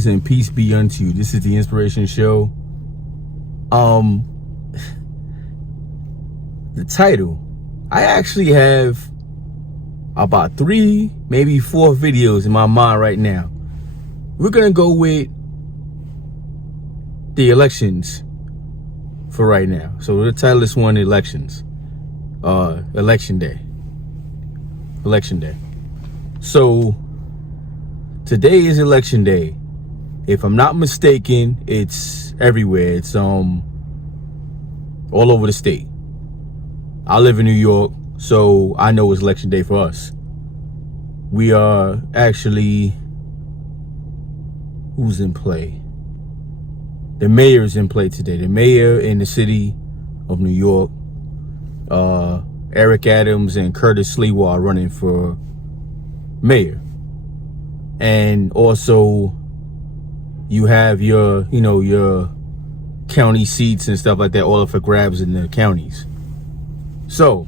Greetings and peace be unto you. This is the Inspiration Show. The title, I actually have about 3, maybe 4 videos in my mind right now. We're gonna go with the elections for right now. So the title is one, elections. Election day. So today is election day. If I'm not mistaken, it's everywhere. It's all over the state. I live in New York, so I know it's election day for us. We are actually, who's in play? The mayor's in play today. The mayor in the city of New York, Eric Adams and Curtis Sliwa are running for mayor. And also you have your county seats and stuff like that, all up for grabs in the counties. So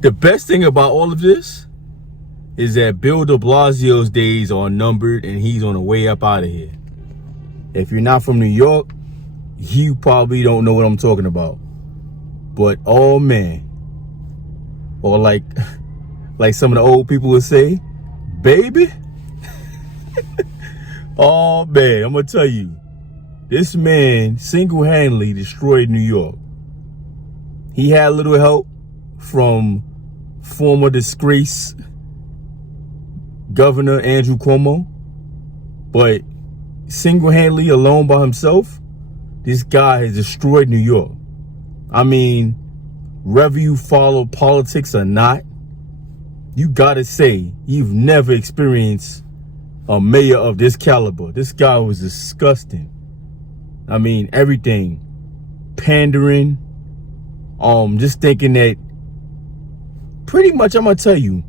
the best thing about all of this is that Bill de Blasio's days are numbered and he's on the way up out of here. If you're not from New York, you probably don't know what I'm talking about. But oh man, or like some of the old people would say, baby. Oh man, I'm gonna tell you, this man single-handedly destroyed New York. He had a little help from former disgrace Governor Andrew Cuomo, but single-handedly, alone by himself, this guy has destroyed New York. I mean, whether you follow politics or not, you gotta say you've never experienced a mayor of this caliber. This guy was disgusting. I mean, everything, pandering, just thinking that pretty much, I'm gonna tell you,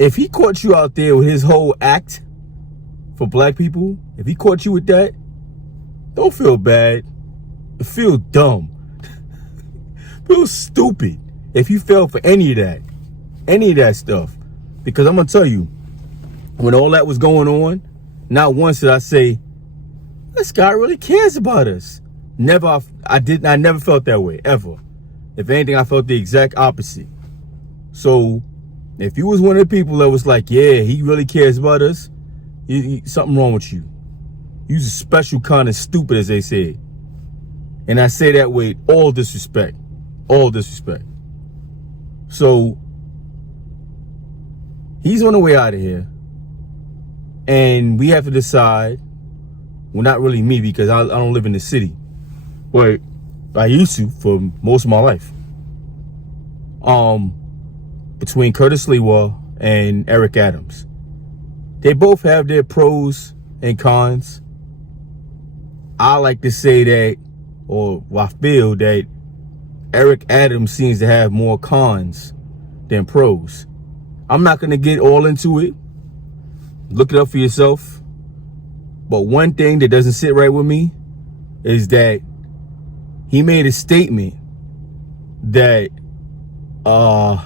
if he caught you out there with his whole act for black people, if he caught you with that, don't feel bad. Feel dumb. Feel stupid if you fell for any of that stuff. Because I'm gonna tell you, when all that was going on, not once did I say, this guy really cares about us. Never. I never felt that way, ever. If anything, I felt the exact opposite. So if you was one of the people that was like, yeah, he really cares about us, something wrong with you. You's a special kind of stupid, as they said. And I say that with all disrespect. All disrespect. So he's on the way out of here. And we have to decide, well, not really me, because I don't live in the city, but I used to for most of my life. Between Curtis Sliwa and Eric Adams. They both have their pros and cons. I like to say that, or I feel that Eric Adams seems to have more cons than pros. I'm not going to get all into it. Look it up for yourself. But one thing that doesn't sit right with me is that he made a statement that Bill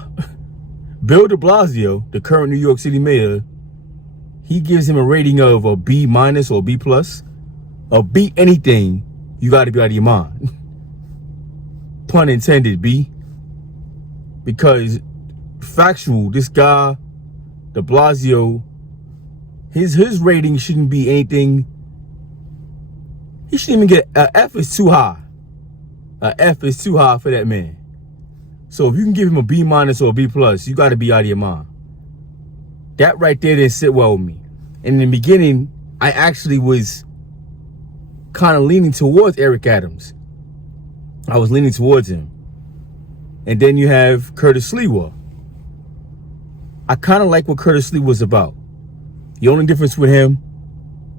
de Blasio, the current New York City mayor, he gives him a rating of a B- or B+. A B anything, you got to be out of your mind. Pun intended, B. Because factual, this guy, de Blasio, his rating shouldn't be anything. He shouldn't even get an F. Is too high. An F is too high for that man. So if you can give him a B- or a B+, you got to be out of your mind. That right there didn't sit well with me. In the beginning, I actually was kind of leaning towards Eric Adams. I was leaning towards him. And then you have Curtis Sliwa. I kind of like what Curtis Sliwa was about. The only difference with him,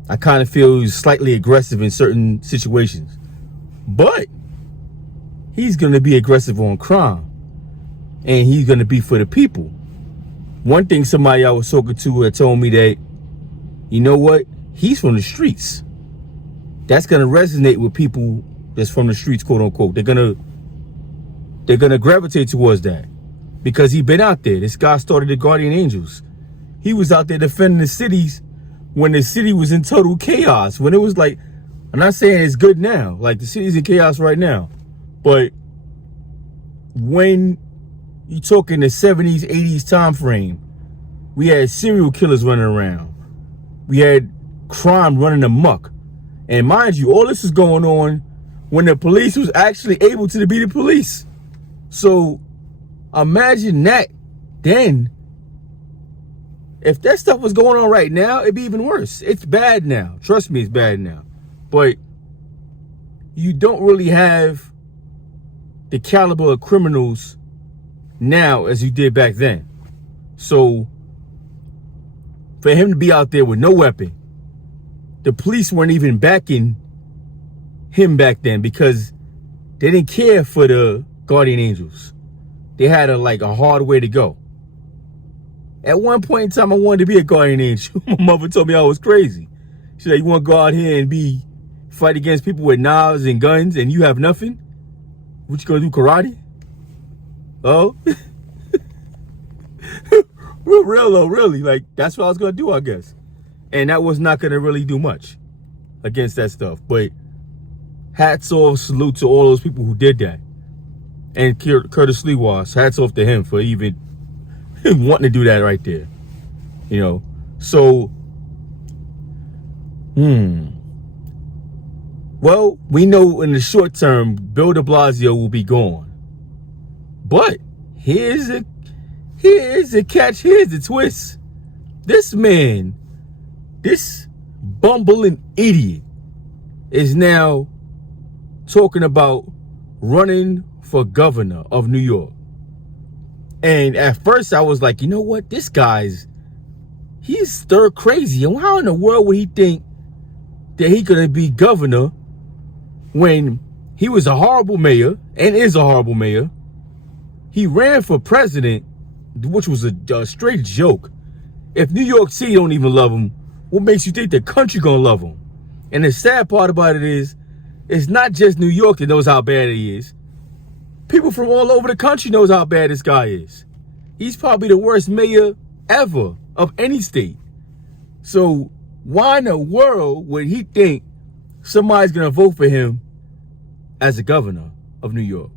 I kind of feel he's slightly aggressive in certain situations. But he's going to be aggressive on crime. And he's going to be for the people. One thing somebody I was talking to told me that, you know what? He's from the streets. That's going to resonate with people that's from the streets, quote unquote. They're going to gravitate towards that because he's been out there. This guy started the Guardian Angels. he was out there defending the cities when the city was in total chaos. When it was like, I'm not saying it's good now. Like, the city's in chaos right now. But when you talk in the 70s, 80s time frame, we had serial killers running around. We had crime running amok. And mind you, all this is going on when the police was actually able to be the police. So imagine that then. If that stuff was going on right now, it'd be even worse. It's bad now. Trust me, it's bad now. But you don't really have the caliber of criminals now as you did back then. So for him to be out there with no weapon, the police weren't even backing him back then because they didn't care for the guardian angels. They had a hard way to go. At one point in time, I wanted to be a guardian angel. My mother told me I was crazy. She said, you want to go out here and fight against people with knives and guns and you have nothing? What, you gonna do, karate? Oh? Real though, really. Like, that's what I was gonna do, I guess. And that was not gonna really do much against that stuff. But hats off, salute to all those people who did that. And Curtis Lewas, hats off to him for even wanting to do that right there. You know, so well, we know in the short term Bill de Blasio will be gone. But here's the catch, here's the twist. This man, this bumbling idiot, is now talking about running for governor of New York. And at first I was like, you know what? This guy's, he's stir crazy. And how in the world would he think that he gonna be governor when he was a horrible mayor and is a horrible mayor? He ran for president, which was a straight joke. If New York City don't even love him, what makes you think the country gonna love him? And the sad part about it is, it's not just New York that knows how bad he is. People from all over the country knows how bad this guy is. He's probably the worst mayor ever of any state. So why in the world would he think somebody's gonna vote for him as a governor of New York?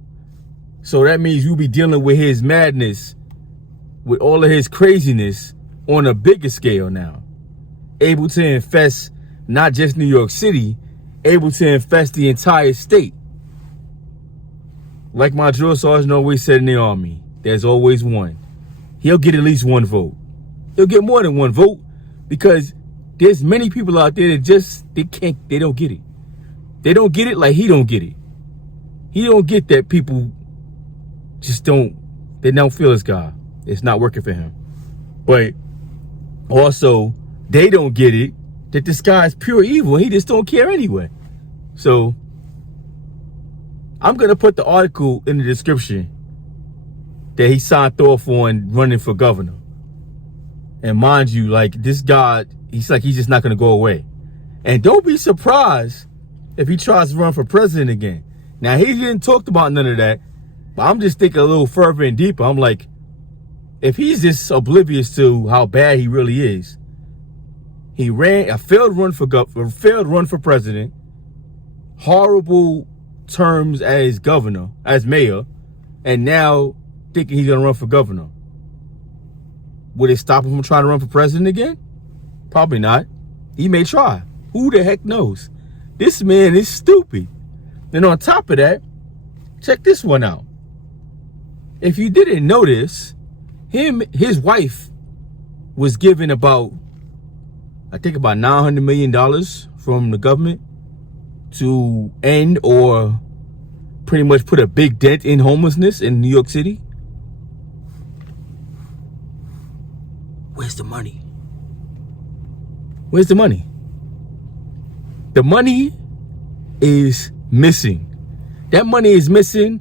So that means you'll be dealing with his madness, with all of his craziness on a bigger scale now. Able to infest not just New York City, able to infest the entire state. Like my drill sergeant always said in the Army, there's always one. He'll get at least one vote. He'll get more than one vote because there's many people out there that they don't get it. They don't get it like he don't get it. He don't get that people they don't feel this guy. It's not working for him. But also, they don't get it that this guy is pure evil. He just don't care anyway. So I'm going to put the article in the description that he signed off on running for governor. And mind you, like, this guy, he's just not going to go away. And don't be surprised if he tries to run for president again. Now, he didn't talk about none of that, but I'm just thinking a little further and deeper. I'm like, if he's just oblivious to how bad he really is, he ran a failed run for president, horrible terms as governor, as mayor, and now thinking he's gonna run for governor. Would it stop him from trying to run for president again? Probably not. He may try. Who the heck knows? This man is stupid. And on top of that, check this one out. If you didn't notice, his wife was given about $900 million from the government to end or pretty much put a big dent in homelessness in New York City. Where's the money? Where's the money? The money is missing. That money is missing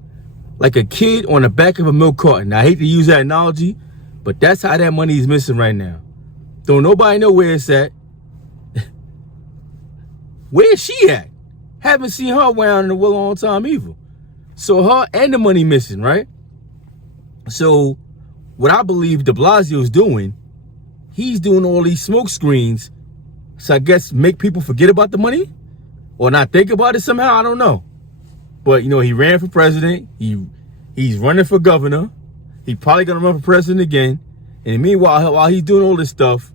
like a kid on the back of a milk carton. I hate to use that analogy, but that's how that money is missing right now. Don't nobody know where it's at. Where is she at? Haven't seen her around in a long time either. So her and the money missing, right? So what I believe de Blasio is doing, he's doing all these smoke screens. So I guess make people forget about the money or not think about it somehow. I don't know. But, you know, he ran for president. He's running for governor. He probably going to run for president again. And meanwhile, while he's doing all this stuff,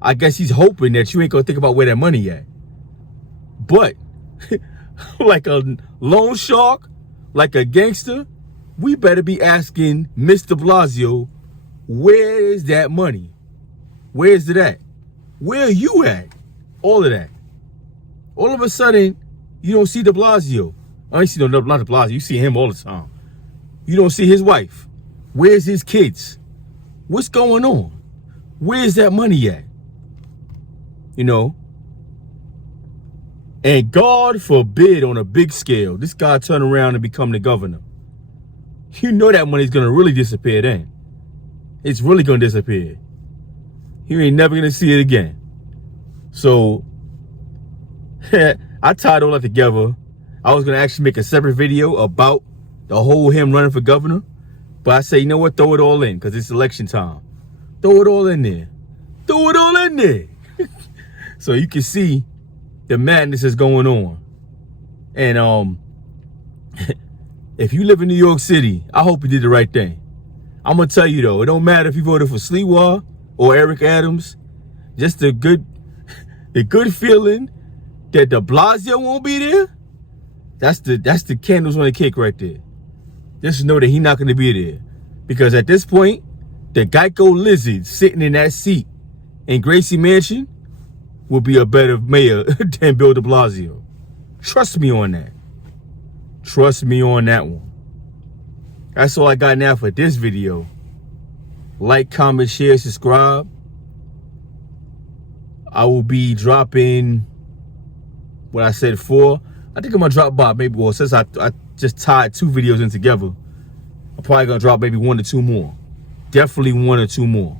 I guess he's hoping that you ain't going to think about where that money at. But like a loan shark, like a gangster, we better be asking Mr. Blasio, where is that money? Where is it at? Where are you at? All of that. All of a sudden, you don't see de Blasio. I ain't see not de Blasio. You see him all the time. You don't see his wife. Where's his kids? What's going on? Where's that money at? You know? And God forbid on a big scale, this guy turn around and become the governor. You know that money's going to really disappear then. It's really going to disappear. You ain't never going to see it again. So, I tied all that together. I was going to actually make a separate video about the whole him running for governor. But I say, you know what? Throw it all in because it's election time. Throw it all in there. Throw it all in there. So you can see the madness is going on. And if you live in New York City, I hope you did the right thing. I'm going to tell you, though, it don't matter if you voted for Sliwa or Eric Adams. Just the good feeling that de Blasio won't be there. That's the candles on the cake right there. Just know that he's not going to be there. Because at this point, the Geico lizard sitting in that seat in Gracie Mansion will be a better mayor than Bill de Blasio. Trust me on that. Trust me on that one. That's all I got now for this video. Like, comment, share, subscribe. I will be dropping what I said for. I think I'm going to drop by maybe, well, since I just tied 2 videos in together, I'm probably going to drop maybe 1 or 2 more. Definitely 1 or 2 more.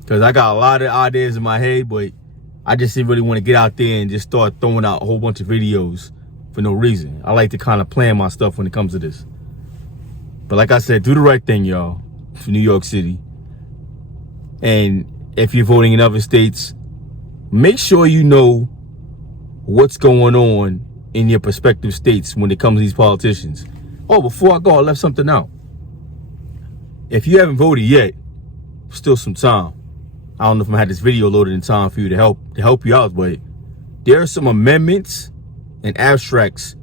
Because I got a lot of ideas in my head, but I just didn't really want to get out there and just start throwing out a whole bunch of videos for no reason. I like to kind of plan my stuff when it comes to this. But like I said, do the right thing, y'all, for New York City. And if you're voting in other states, make sure you know what's going on in your prospective states when it comes to these politicians. Oh, before I go, I left something out. If you haven't voted yet, still some time. I don't know if I'm gonna have this video loaded in time for you to help you out, but there are some amendments and abstracts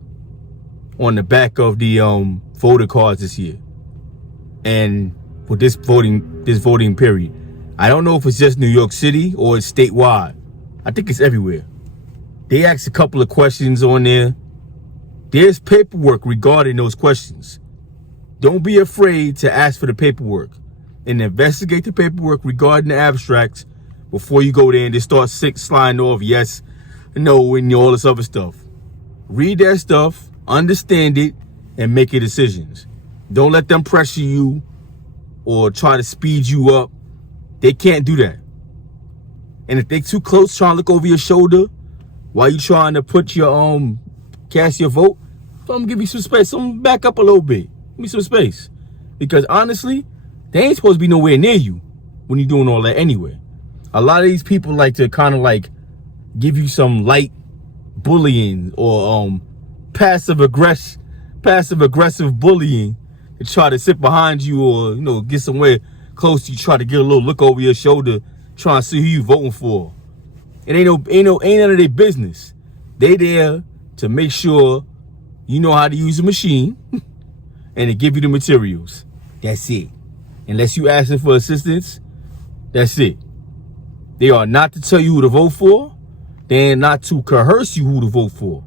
on the back of the voter cards this year, and for this voting period. I don't know if it's just New York City or it's statewide. I think it's everywhere. They asked a couple of questions on there. There's paperwork regarding those questions. Don't be afraid to ask for the paperwork and investigate the paperwork regarding the abstracts before you go there and just start sliding off yes, no, and all this other stuff. Read that stuff, understand it, and make your decisions. Don't let them pressure you or try to speed you up. They can't do that. And if they too close trying to look over your shoulder while you trying to put your cast your vote, tell them give you some space. Tell them back up a little bit. Give me some space. Because honestly, they ain't supposed to be nowhere near you when you're doing all that anyway. A lot of these people like to kind of like give you some light bullying or passive aggressive bullying to try to sit behind you or, you know, get somewhere close to you, try to get a little look over your shoulder, trying to see who you voting for. It ain't none of their business. They there to make sure you know how to use a machine and to give you the materials. That's it. Unless you asking for assistance, that's it. They are not to tell you who to vote for. They are not to coerce you who to vote for.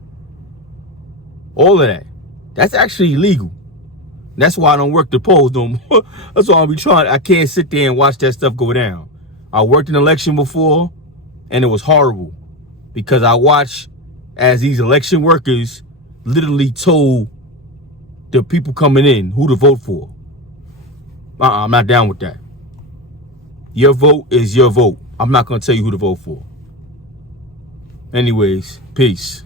All of that. That's actually illegal. That's why I don't work the polls no more. That's why I'll be trying. I can't sit there and watch that stuff go down. I worked an election before, and it was horrible because I watched as these election workers literally told the people coming in who to vote for. I'm not down with that. Your vote is your vote. I'm not going to tell you who to vote for. Anyways, peace.